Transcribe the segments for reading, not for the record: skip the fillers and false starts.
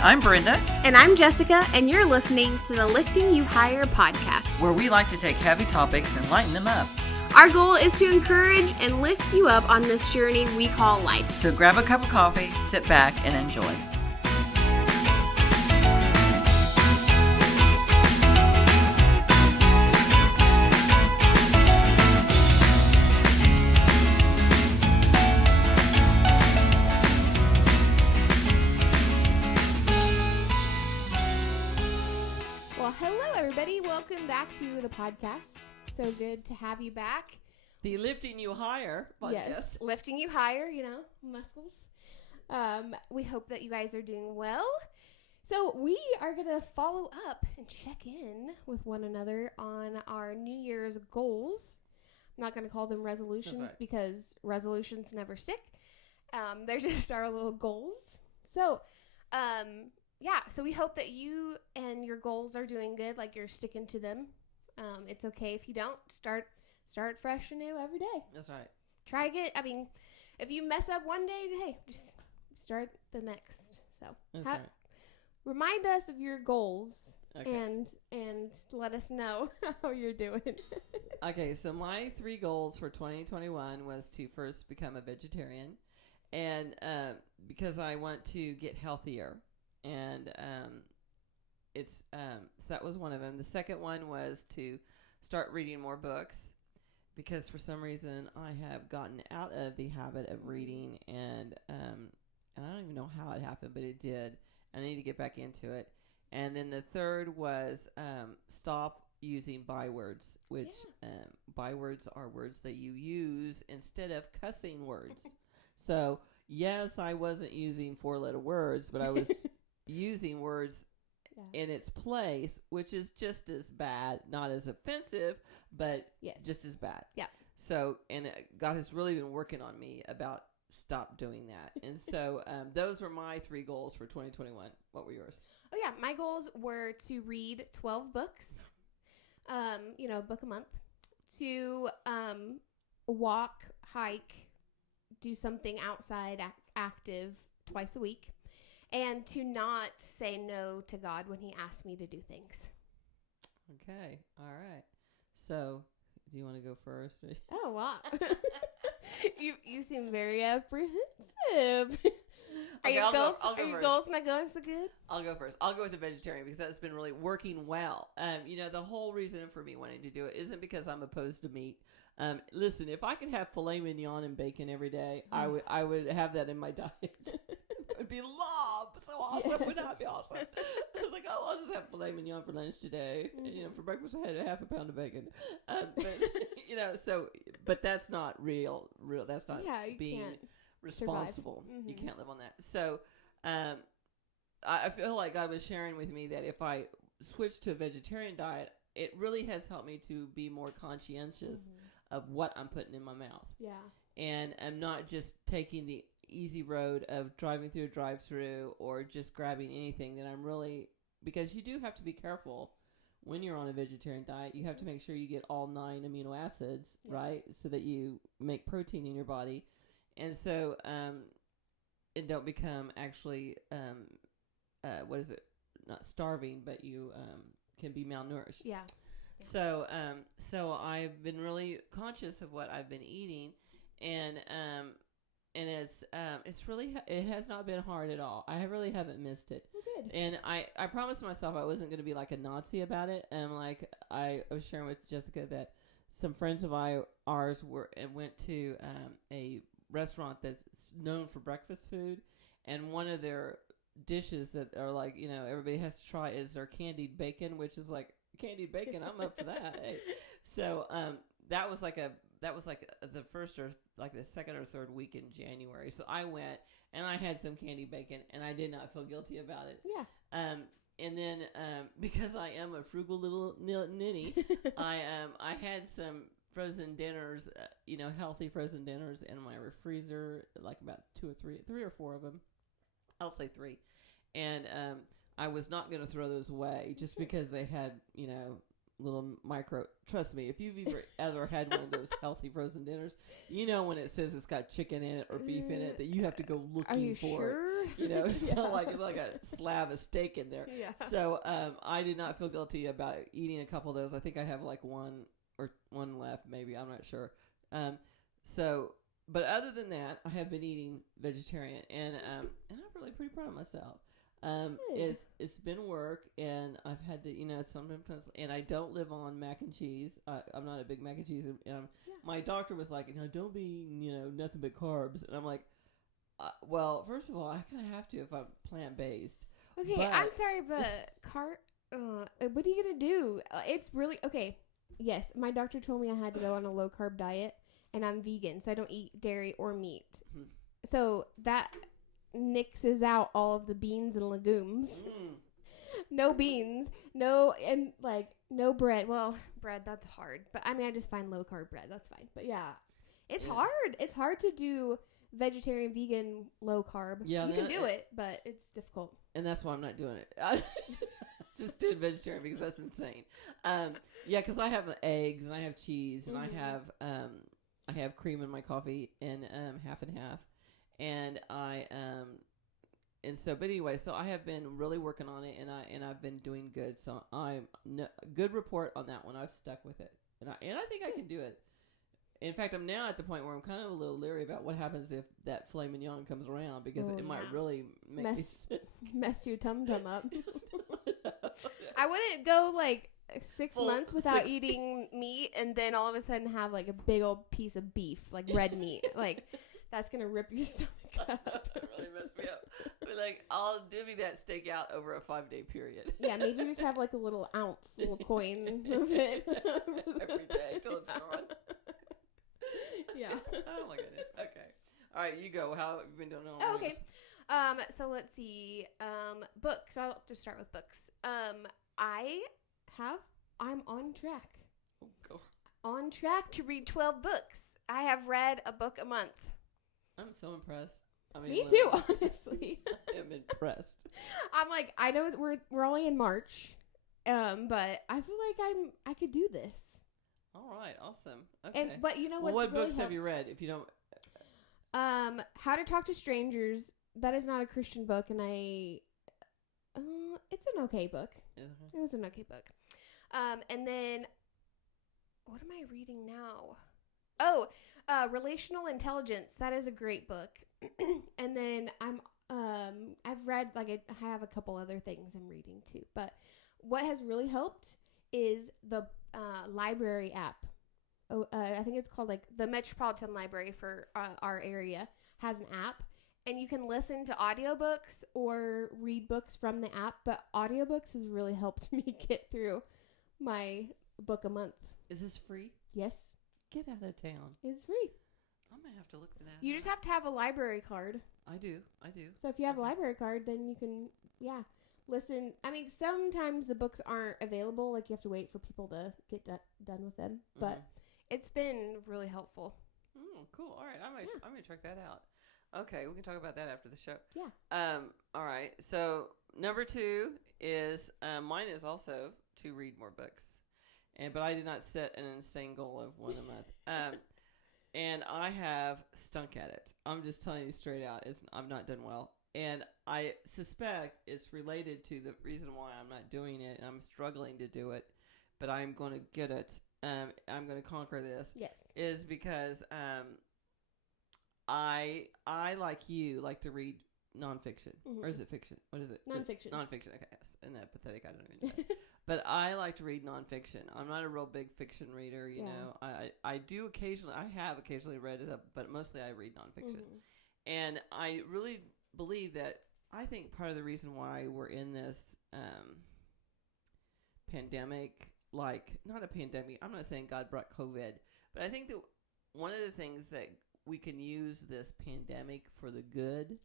I'm Brenda. And I'm Jessica, and you're listening to the Lifting You Higher podcast, where we like to take heavy topics and lighten them up. Our goal is to encourage and lift you up on this journey we call life. So grab a cup of coffee, sit back, and enjoy. Welcome back to the podcast. So good to have you back. The Lifting You Higher podcast. Yes, lifting you higher, muscles. We hope that you guys are doing well. So we are going to follow up and check in with one another on our New Year's goals. I'm not going to call them resolutions because resolutions never stick. They're just our little goals. So, so we hope that you and your goals are doing good, like you're sticking to them. It's okay if you don't. Start fresh and new every day. That's right. Try again. If you mess up one day, hey, just start the next. So that's right. Remind us of your goals, okay, and let us know how you're doing. Okay, so my 3 goals for 2021 was to first become a vegetarian, and because I want to get healthier. And so that was one of them. The second one was to start reading more books, because for some reason I have gotten out of the habit of reading, and I don't even know how it happened, but it did. I need to get back into it. And then the third was stop using bywords, which bywords are words that you use instead of cussing words. So yes, I wasn't using 4-letter words, but I was using words in its place, which is just as bad, not as offensive, but just as bad. Yeah. So, and God has really been working on me about stop doing that. And so those were my 3 goals for 2021. What were yours? Oh, yeah. My goals were to read 12 books, a book a month, to walk, hike, do something outside active twice a week, and to not say no to God when he asks me to do things. Okay. All right. So, do you want to go first? Oh, wow. You seem very apprehensive. Are your goals not going so good? I'll go first. I'll go with the vegetarian because that's been really working well. The whole reason for me wanting to do it isn't because I'm opposed to meat. Listen, if I could have filet mignon and bacon every day, I would have that in my diet. It would be so awesome. Yes. Wouldn't that be awesome? I was like, I'll just have filet mignon for lunch today. Mm-hmm. For breakfast I had a half a pound of bacon. But that's not real. That's not being responsible. Mm-hmm. You can't live on that. So, I feel like God was sharing with me that if I switch to a vegetarian diet, it really has helped me to be more conscientious of what I'm putting in my mouth. Yeah. And I'm not just taking the easy road of driving through a drive-through or just grabbing anything, that I'm really, because you do have to be careful when you're on a vegetarian diet. You have to make sure you get all 9 amino acids, right? So that you make protein in your body. And so, and don't become actually, not starving, but you can be malnourished. Yeah. So I've been really conscious of what I've been eating, and it's really, it has not been hard at all. I really haven't missed it. Oh, good. And I promised myself I wasn't going to be like a Nazi about it. And like I was sharing with Jessica that some friends of ours went to a restaurant that's known for breakfast food, and one of their dishes that are like, everybody has to try is their candied bacon, which is like, candied bacon, I'm up for that. Hey. So that was like the first or like the second or third week in January. So I went and I had some candied bacon, and I did not feel guilty about it. Yeah. And then because I am a frugal little ninny, I had some frozen dinners, healthy frozen dinners in my freezer, like about 3 or 4 of them. I'll say 3. And I was not going to throw those away just because they had, little micro. Trust me, if you've ever had one of those healthy frozen dinners, you know when it says it's got chicken in it or beef in it that you have to go looking for sure? it. You know, it's not like a slab of steak in there. Yeah. So I did not feel guilty about eating a couple of those. I think I have like one left, maybe. I'm not sure. But other than that, I have been eating vegetarian, and I'm really pretty proud of myself. It's been work, and I've had to, sometimes, and I don't live on mac and cheese. I'm not a big mac and cheese. My doctor was like, don't be eating, nothing but carbs, and I'm like, well, first of all, I kind of have to if I'm plant based. Okay, but I'm sorry, but what are you gonna do? It's really okay. Yes, my doctor told me I had to go on a low carb diet, and I'm vegan, so I don't eat dairy or meat. Mm-hmm. So that nixes out all of the beans and legumes. No beans, no bread. Well, bread, that's hard. But I mean, I just find low carb bread. That's fine. But yeah, it's hard. It's hard to do vegetarian, vegan, low carb. Yeah, you can do it, but it's difficult. And that's why I'm not doing it. Just doing vegetarian because that's insane. Because I have eggs and I have cheese and I have cream in my coffee and half and half. And but anyway, so I have been really working on it, and I've been doing good. So good report on that one. I've stuck with it, and I think I can do it. In fact, I'm now at the point where I'm kind of a little leery about what happens if that filet mignon comes around, because it might really make me sick. Mess your tum-tum up. I wouldn't go like 6 months without eating meat and then all of a sudden have like a big old piece of beef, like red meat. Like, that's going to rip your stomach up. That really messed me up. But like, I'll divvy that steak out over a 5-day period. Yeah, maybe just have like a little coin of it. Every day till it's gone. Yeah. Oh my goodness. Okay. All right, you go. How have you been doing? Okay. So let's see. Books. I'll just start with books. I'm on track. Oh, go. On track to read 12 books. I have read a book a month. I'm so impressed. Me too, honestly. I am impressed. I'm like, I know we're only in March, but I feel like I could do this. All right, awesome. Okay. But you know what's what really books have you read? If you don't, How to Talk to Strangers. That is not a Christian book, and it's an okay book. Mm-hmm. It was an okay book. And then, what am I reading now? Oh, Relational Intelligence. That is a great book. And then I've read, I have a couple other things I'm reading too. But what has really helped is the library app. I think it's called the Metropolitan Library for our area has an app. And you can listen to audiobooks or read books from the app. But audiobooks has really helped me get through my book a month. Is this free? Yes. Get out of town. It's free. I'm going to have to look at that. You just have to have a library card. I do. So if you have a library card, then you can, listen. I mean, sometimes the books aren't available. Like, you have to wait for people to get done with them. Mm-hmm. But it's been really helpful. Oh, cool. All right. I'm going to check that out. Okay. We can talk about that after the show. Yeah. All right. So number 2 is, mine is also to read more books. But I did not set an insane goal of one a month. And I have stunk at it. I'm just telling you straight out. I've not done well. And I suspect it's related to the reason why I'm not doing it. And I'm struggling to do it. But I'm going to get it. I'm going to conquer this. Yes. Is because I like you, like to read nonfiction. Mm-hmm. Or is it fiction? What is it? Nonfiction. Nonfiction. Okay. Yes. Isn't that pathetic? I don't even know. But I like to read nonfiction. I'm not a real big fiction reader, you know. I do occasionally. I have occasionally read it, but mostly I read nonfiction. Mm-hmm. And I really believe that I think part of the reason why we're in this pandemic, not a pandemic, I'm not saying God brought COVID, but I think that one of the things that we can use this pandemic for the good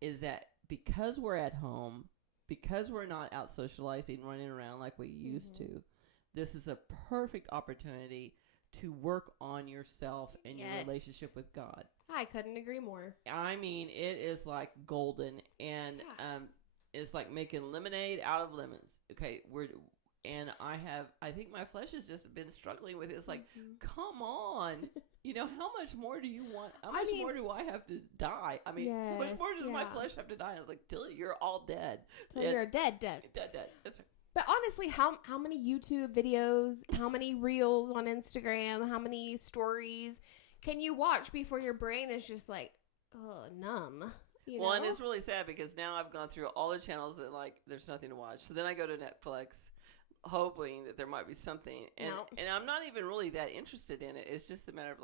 is that because we're at home, because we're not out socializing, running around like we used to, this is a perfect opportunity to work on yourself and your relationship with God. I couldn't agree more. I mean, it is like golden, and it's like making lemonade out of lemons. Okay, And I think my flesh has just been struggling with it. It's like, come on. How much more do you want? How much more do I have to die? I mean, how much more does my flesh have to die? I was like, till you're all dead. Till you're dead. Dead. That's right. But honestly, how many YouTube videos, how many reels on Instagram, how many stories can you watch before your brain is just like, numb? Well, and it's really sad because now I've gone through all the channels that there's nothing to watch. So then I go to Netflix, hoping that there might be something, and I'm not even really that interested in it. It's just a matter of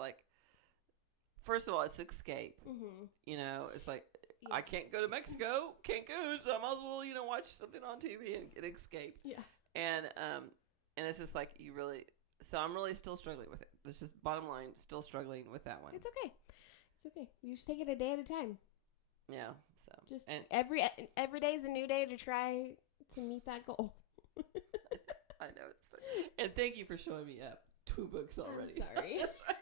first of all, it's escape. It's like I can't go to Mexico, Cancun, so I might as well watch something on TV and get escape. Yeah, and it's just like you really. So I'm really still struggling with it. It's just bottom line, still struggling with that one. It's okay. You just take it a day at a time. Yeah. So just every day is a new day to try to meet that goal. I know it's funny. And thank you for showing me 2 books already. I'm sorry. That's right.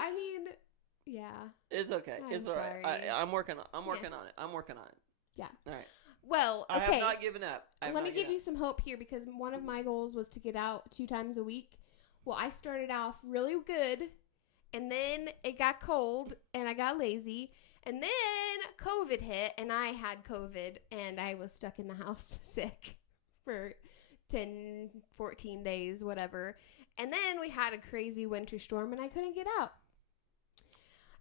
I mean, yeah. It's okay. It's all right. I'm working on it. Yeah. All right. Well, okay. I have not given up. Let me give you some hope here, because one of my goals was to get out 2 times a week. Well, I started off really good, and then it got cold, and I got lazy, and then COVID hit, and I had COVID, and I was stuck in the house sick for 10, 14 days, whatever. And then we had a crazy winter storm, and I couldn't get out.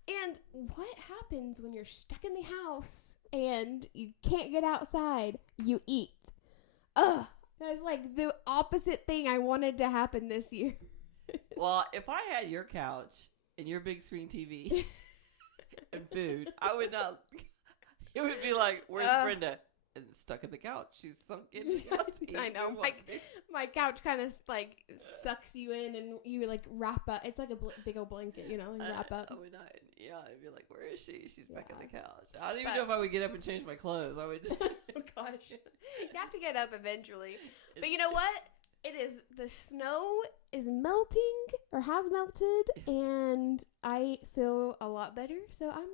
And what happens when you're stuck in the house and you can't get outside? You eat. Ugh. That's like the opposite thing I wanted to happen this year. Well, if I had your couch and your big screen TV and food, I would not. It would be like, where's Brenda? And stuck in the couch. She's sunk in the couch. I know. My couch kind of sucks you in, and you wrap up. It's like a big old blanket, wrap up. I would not. Yeah, I'd be like, where is she? She's back on the couch. I don't even know if I would get up and change my clothes. I would just. Oh gosh, you have to get up eventually. But you know what? The snow is melting or has melted, and I feel a lot better. So I'm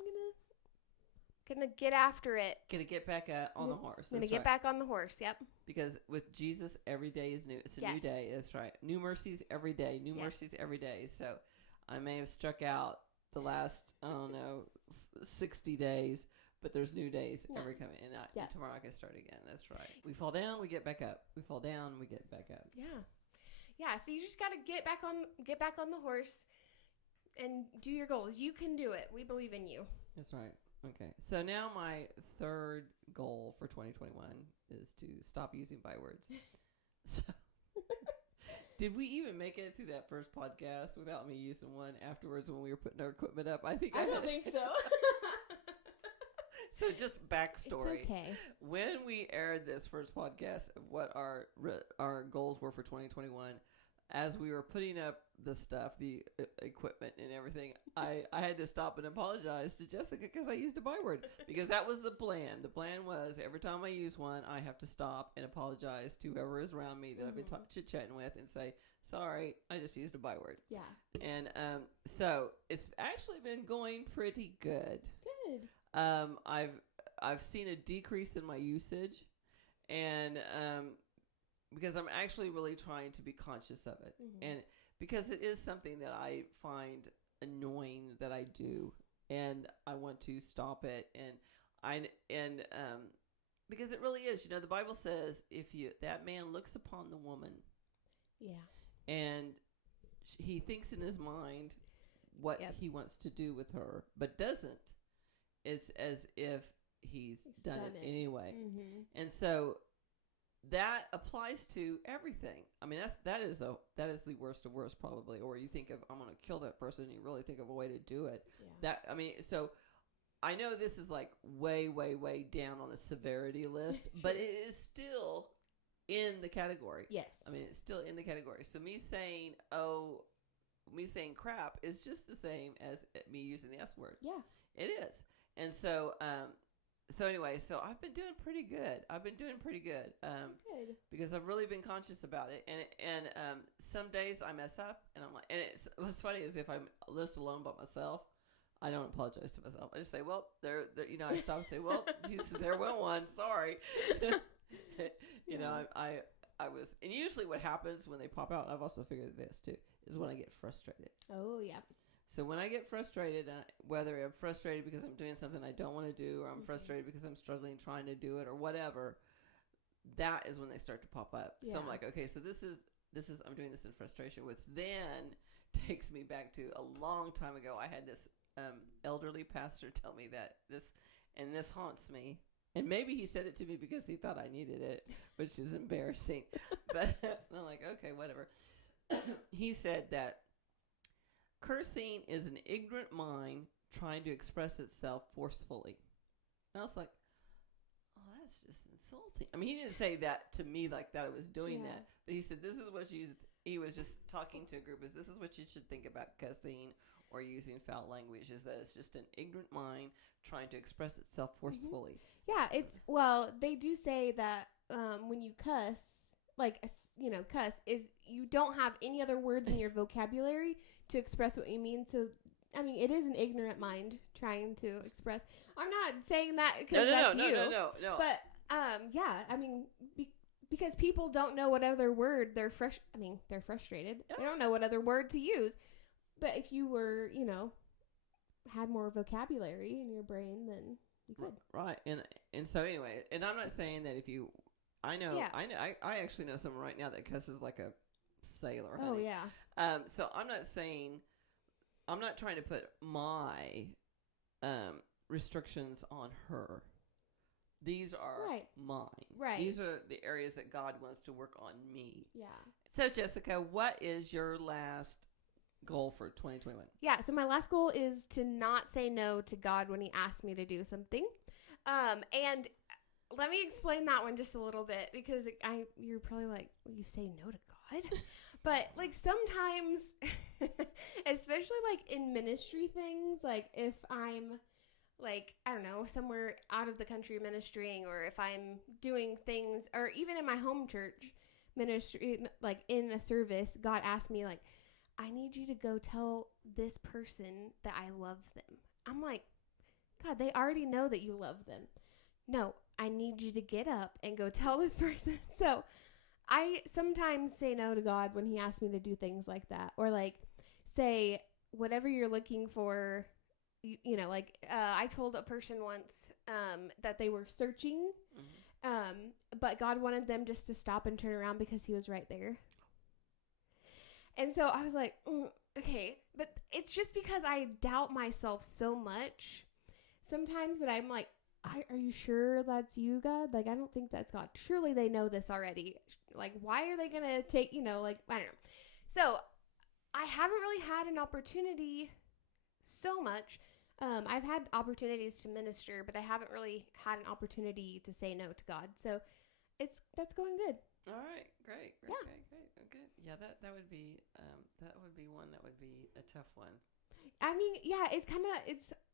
gonna get after it. Gonna get back on the horse. Gonna get back on the horse. Yep. Because with Jesus, every day is new. It's a new day. That's right. New mercies every day. New mercies every day. So I may have struck out the last 60 days, but there's new days every coming. And tomorrow I can start again. That's right. We fall down, we get back up. We fall down, we get back up. Yeah. So you just gotta get back on the horse and do your goals. You can do it. We believe in you. That's right. Okay, so now my third goal for 2021 is to stop using bywords. So, did we even make it through that first podcast without me using one afterwards when we were putting our equipment up? I don't think so. So just backstory. It's okay. When we aired this first podcast, what our goals were for 2021, as we were putting up the stuff, the equipment and everything, I had to stop and apologize to Jessica because I used a byword. Because that was the plan. The plan was every time I use one, I have to stop and apologize to whoever is around me that I've been chit-chatting with and say, sorry, I just used a byword. Yeah. And so it's actually been going pretty good. Good. I've seen a decrease in my usage, and because I'm actually really trying to be conscious of it, and because it is something that I find annoying that I do, and I want to stop it, and because it really is, the Bible says that man looks upon the woman, and he thinks in his mind what he wants to do with her, but doesn't. It's as if he's done it anyway. And so that applies to everything. I mean, that is the worst of worst probably. Or you think of, I'm going to kill that person, you really think of a way to do it. So I know this is like way, way, way down on the severity list, but it is still in the category. Yes. I mean, it's still in the category. So me saying crap is just the same as me using the S word. Yeah. It is. And so, anyway, I've been doing pretty good. Good. Because I've really been conscious about it. And some days I mess up, and I'm like, and what's funny is if I'm just alone by myself, I don't apologize to myself. I just say, well, there, I stop and say, well, Jesus, there went one. Sorry. I was, and usually what happens when they pop out, I've also figured this too, is when I get frustrated. Oh, yeah. So when I get frustrated, whether I'm frustrated because I'm doing something I don't want to do, or I'm frustrated because I'm struggling trying to do it, or whatever, that is when they start to pop up. Yeah. So I'm like, okay, so this is I'm doing this in frustration, which then takes me back to a long time ago. I had this elderly pastor tell me that this haunts me. And maybe he said it to me because he thought I needed it, which is embarrassing. But I'm like, okay, whatever. He said that cursing is an ignorant mind trying to express itself forcefully. And I was like, oh, that's just insulting. I mean, he didn't say that to me like that I was doing that. But he said, this is what he was just talking to a group, this is what you should think about cussing or using foul language, is that it's just an ignorant mind trying to express itself forcefully. Yeah, they do say that when you cuss, cuss is you don't have any other words in your vocabulary to express what you mean. So, I mean, it is an ignorant mind trying to express. I'm not saying that because that's you. No. But, I mean, because people don't know what other word they're frustrated. Yeah. They don't know what other word to use. But if you were, had more vocabulary in your brain, then you could. Right. And so anyway, and I'm not saying that if you, I actually know someone right now that cusses like a sailor. Honey. Oh, yeah. So I'm not trying to put my restrictions on her. These are mine. Right. These are the areas that God wants to work on me. Yeah. So Jessica, what is your last goal for 2021? Yeah, so my last goal is to not say no to God when he asks me to do something. And let me explain that one just a little bit, because you're probably like, well, you say no to God? But like sometimes, especially like in ministry things, like if I'm like, I don't know, somewhere out of the country ministering, or if I'm doing things, or even in my home church ministry, like in a service, God asked me like, I need you to go tell this person that I love them. I'm like, God, they already know that you love them. No, I need you to get up and go tell this person. So I sometimes say no to God when he asks me to do things like that. Or like say whatever you're looking for, I told a person once that they were searching, but God wanted them just to stop and turn around because he was right there. And so I was like, okay, but it's just because I doubt myself so much sometimes that I'm like, are you sure that's you, God? Like, I don't think that's God. Surely they know this already. Like, why are they going to take, I don't know. So I haven't really had an opportunity so much. I've had opportunities to minister, but I haven't really had an opportunity to say no to God. So that's going good. All right, great. Good. Yeah, that would be one that would be a tough one. I mean, yeah,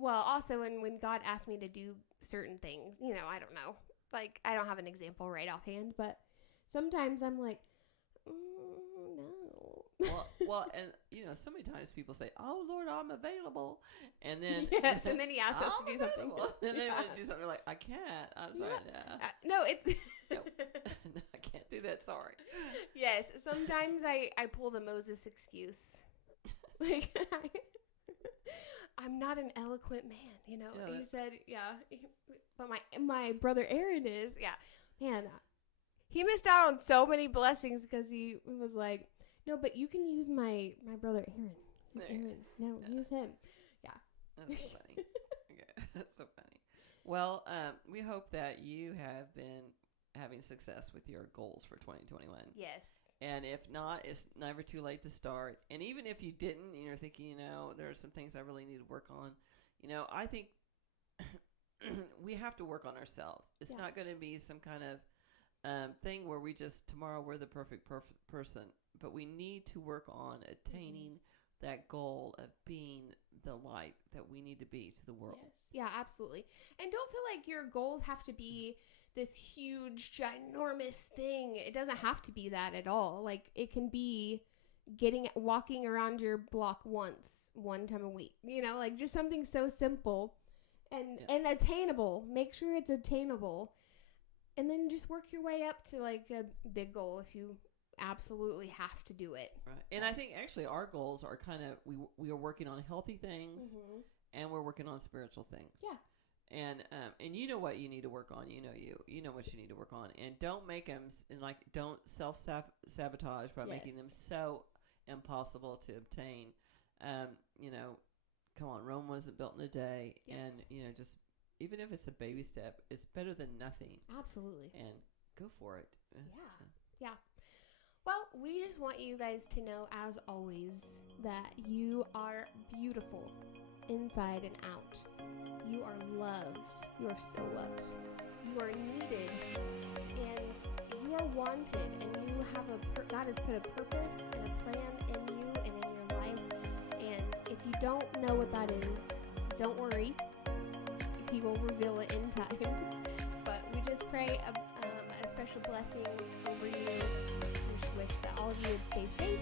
also when God asked me to do certain things, I don't know. Like, I don't have an example right offhand, but sometimes I'm like, no. Well, and so many times people say, "Oh Lord, I'm available," and then and then he asks us to do something, and then we do something like, "I can't. I'm sorry." No, it's no, I can't do that. Sorry. Yes, sometimes I pull the Moses excuse, like I'm not an eloquent man, Yeah, he said, but my brother Aaron is, man. He missed out on so many blessings because he was like, no, but you can use my brother Aaron. Aaron. No, use him. Yeah. That's so funny. Okay. That's so funny. Well, we hope that you have been having success with your goals for 2021. Yes. And if not, it's never too late to start. And even if you didn't, and you're thinking, there are some things I really need to work on, I think we have to work on ourselves. It's not going to be some kind of thing where tomorrow we're the perfect person, but we need to work on attaining that goal of being the light that we need to be to the world. Yes. Yeah, absolutely. And don't feel like your goals have to be this huge, ginormous thing. It doesn't have to be that at all. Like, it can be, walking around your block one time a week. You know, like just something so simple and attainable. Make sure it's attainable. And then just work your way up to like a big goal if you absolutely have to do it. Right. And I think actually our goals are kind of, we are working on healthy things and we're working on spiritual things. Yeah. And you know what you need to work on. You know what you need to work on, and don't make them don't self-sabotage by making them so impossible to obtain. Come on, Rome wasn't built in a day, and just even if it's a baby step, it's better than nothing. Absolutely. And go for it. Yeah. Well, we just want you guys to know, as always, that you are beautiful inside and out. You are loved. You are so loved. You are needed, and you are wanted, and you have God has put a purpose and a plan in you and in your life. And if you don't know what that is, don't worry. He will reveal it in time. But we just pray a special blessing over you. We wish that all of you would stay safe